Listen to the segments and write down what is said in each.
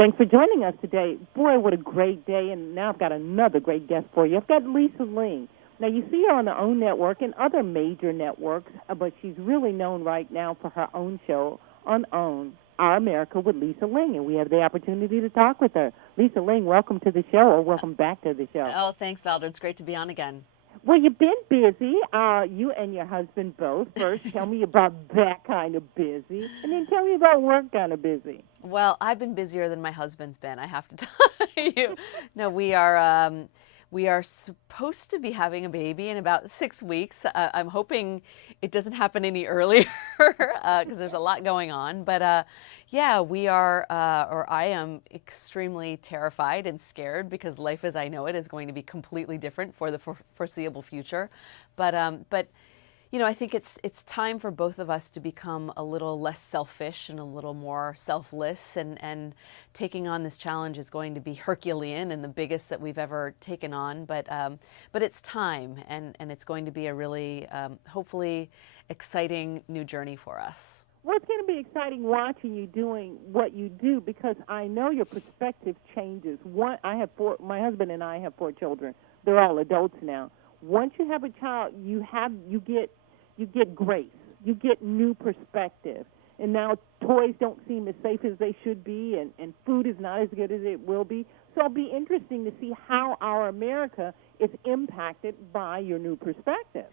Thanks for joining us today. Boy, what a great day, and now I've got another great guest for you. I've got Lisa Ling. Now, you see her on the OWN Network and other major networks, but she's really known right now for her own show on OWN, Our America with Lisa Ling, and we have the opportunity to talk with her. Lisa Ling, welcome to the show, or welcome back to the show. Oh, thanks, Valder. It's great to be on again. Well, you've been busy, you and your husband both. First, tell me about that kind of busy, and then tell me about work kind of busy. Well, I've been busier than my husband's been, I have to tell you. No, we are supposed to be having a baby in about 6 weeks. I'm hoping it doesn't happen any earlier because there's a lot going on. But yeah, we are, or I am extremely terrified and scared because life as I know it is going to be completely different for the foreseeable future. But you know, I think it's time for both of us to become a little less selfish and a little more selfless, and taking on this challenge is going to be Herculean and the biggest that we've ever taken on. But it's time, and it's going to be a really, hopefully, exciting new journey for us. Well, it's going to be exciting watching you doing what you do, because I know your perspective changes. My husband and I have 4 children. They're all adults now. Once you have a child, you get grace. You get new perspective. And now toys don't seem as safe as they should be, and food is not as good as it will be. So it'll be interesting to see how our America is impacted by your new perspective.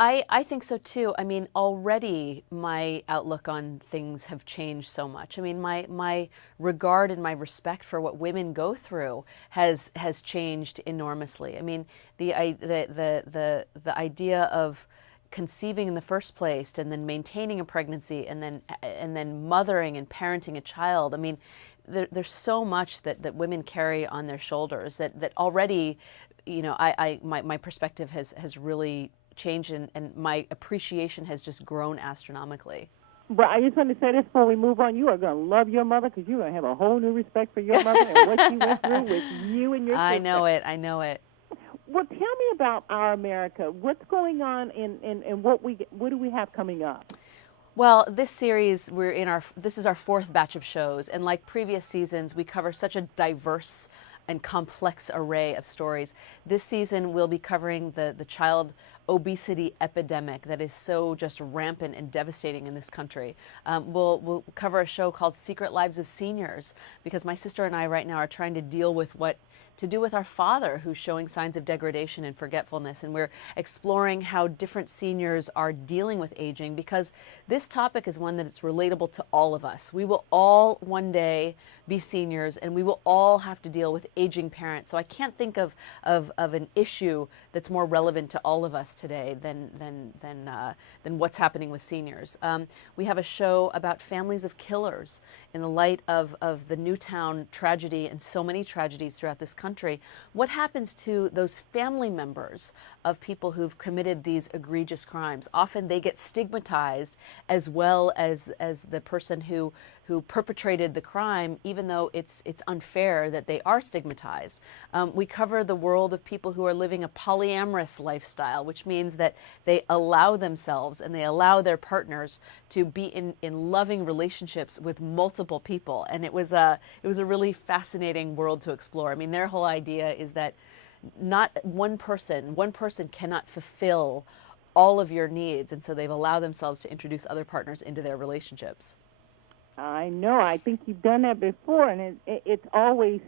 I think so too. I mean, already my outlook on things have changed so much. I mean, my regard and my respect for what women go through has changed enormously. I mean, the idea of conceiving in the first place, and then maintaining a pregnancy, and then mothering and parenting a child. I mean, there's so much that women carry on their shoulders that already, you know, my perspective has really changed, and my appreciation has just grown astronomically. But I just want to say this before we move on. You are going to love your mother, because you're going to have a whole new respect for your mother and what she went through with you and your sister. I know it. Well, tell me about Our America. What's going on, and what do we have coming up? Well, this series, this is our 4th batch of shows, and like previous seasons, we cover such a diverse and complex array of stories. This season, we'll be covering the child obesity epidemic that is so just rampant and devastating in this country. We'll cover a show called Secret Lives of Seniors, because my sister and I right now are trying to deal with what to do with our father, who's showing signs of degradation and forgetfulness. And we're exploring how different seniors are dealing with aging, because this topic is one that is relatable to all of us. We will all one day be seniors, and we will all have to deal with aging parents. So I can't think of an issue that's more relevant to all of us today than what's happening with seniors. We have a show about families of killers in the light of the Newtown tragedy and so many tragedies throughout this country. What happens to those family members of people who've committed these egregious crimes? Often they get stigmatized as well as the person who perpetrated the crime, even though it's unfair that they are stigmatized. We cover the world of people who are living a polyamorous lifestyle, which means that they allow themselves and they allow their partners to be in loving relationships with multiple people. And it was a really fascinating world to explore. I mean, their whole idea is that not one person cannot fulfill all of your needs, and so they've allowed themselves to introduce other partners into their relationships. I know. I think you've done that before, and it's always,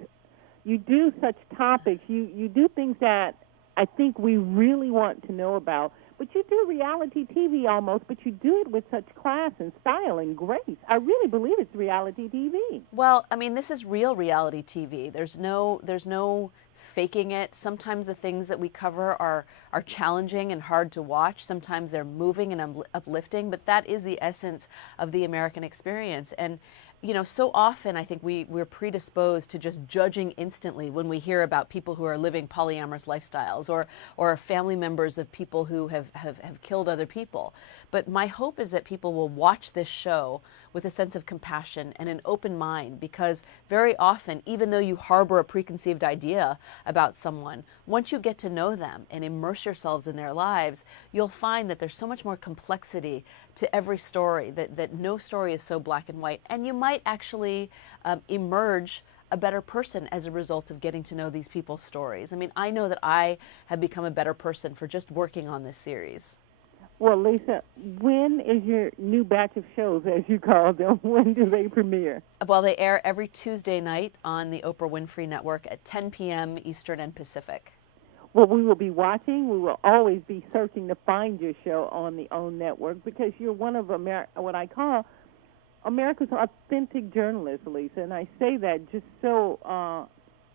you do such topics. You do things that I think we really want to know about. But you do reality TV almost, but you do it with such class and style and grace. I really believe it's reality TV. Well, I mean, this is real reality TV. There's no faking it. Sometimes the things that we cover are challenging and hard to watch. Sometimes they're moving and uplifting, but that is the essence of the American experience. And you know, so often I think we're predisposed to just judging instantly when we hear about people who are living polyamorous lifestyles or family members of people who have killed other people. But my hope is that people will watch this show with a sense of compassion and an open mind, because very often, even though you harbor a preconceived idea about someone, once you get to know them and immerse yourselves in their lives, you'll find that there's so much more complexity to every story, that no story is so black and white. And you might actually emerge a better person as a result of getting to know these people's stories. I mean, I know that I have become a better person for just working on this series. Well, Lisa, when is your new batch of shows, as you call them? When do they premiere? Well, they air every Tuesday night on the Oprah Winfrey Network at 10 p.m. Eastern and Pacific. Well, we will be watching. We will always be searching to find your show on the OWN network because you're one of what I call America's authentic journalists, Lisa. And I say that just so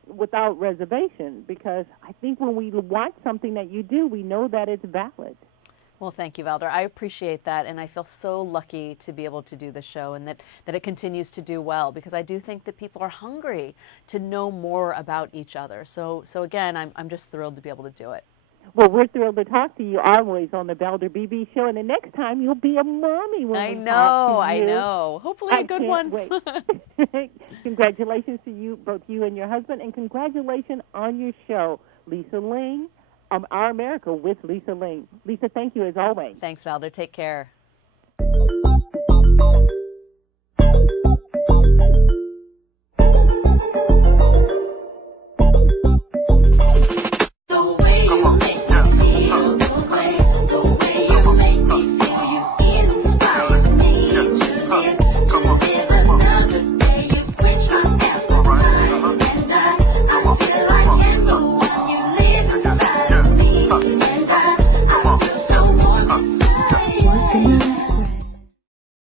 without reservation because I think when we watch something that you do, we know that it's valid. Well, thank you, Valder. I appreciate that, and I feel so lucky to be able to do the show and that it continues to do well because I do think that people are hungry to know more about each other. So again, I'm just thrilled to be able to do it. Well, we're thrilled to talk to you always on the Valder BB Show, and the next time you'll be a mommy when we talk to you. I know. Hopefully a good one. Wait. Congratulations to you, both you and your husband, and congratulations on your show, Lisa Ling. Our America with Lisa Ling. Lisa, thank you as always. Thanks, Valder. Take care.